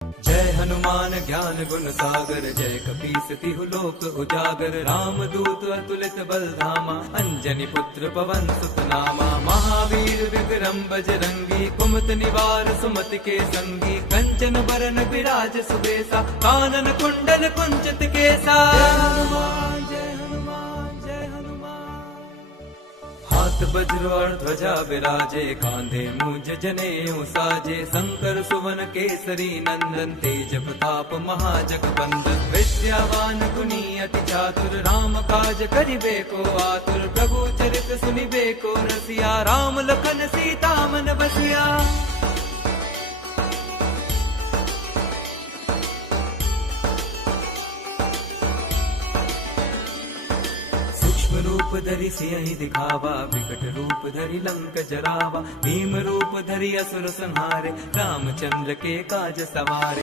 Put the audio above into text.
जय हनुमान ज्ञान गुण सागर, जय कपीस तिहु लोक उजागर। राम दूत अतुलित बल धामा, अंजनी पुत्र पवन सुत नामा। महावीर विक्रम बजरंगी, कुमति निवार सुमति के संगी। कंचन बरन विराज सुबेसा, कानन कुंडल कुंचित केसा। जय हनुमान जय हनुमान जय हनुमान। हाथ वज्र और ध्वजा विराजे, कांधे मूंज जनेऊ साजे। शंकर सुवन केसरी नंदन, तेज प्रताप महाजगबंदन। विद्यावान गुणी अति चातुर, राम काज करिबे को आतुर। प्रभु चरित सुनिबे को रसिया, राम लखन सीता मन बसिया। रूप धरि सियहि दिखावा, विकट रूप धरि लंक जरावा। भीम रूप धरि असुर संहारे, रामचंद्र के काज सवारे।